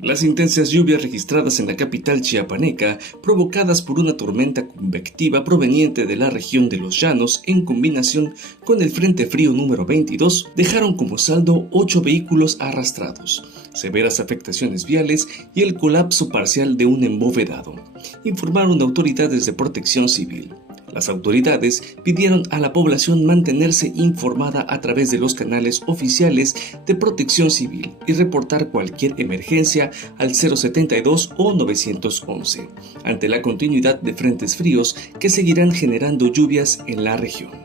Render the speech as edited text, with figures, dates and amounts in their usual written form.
Las intensas lluvias registradas en la capital chiapaneca, provocadas por una tormenta convectiva proveniente de la región de los Llanos en combinación con el Frente Frío número 22, dejaron como saldo 8 vehículos arrastrados, severas afectaciones viales y el colapso parcial de un embovedado, informaron autoridades de protección civil. Las autoridades pidieron a la población mantenerse informada a través de los canales oficiales de protección civil y reportar cualquier emergencia al 072 o 911, ante la continuidad de frentes fríos que seguirán generando lluvias en la región.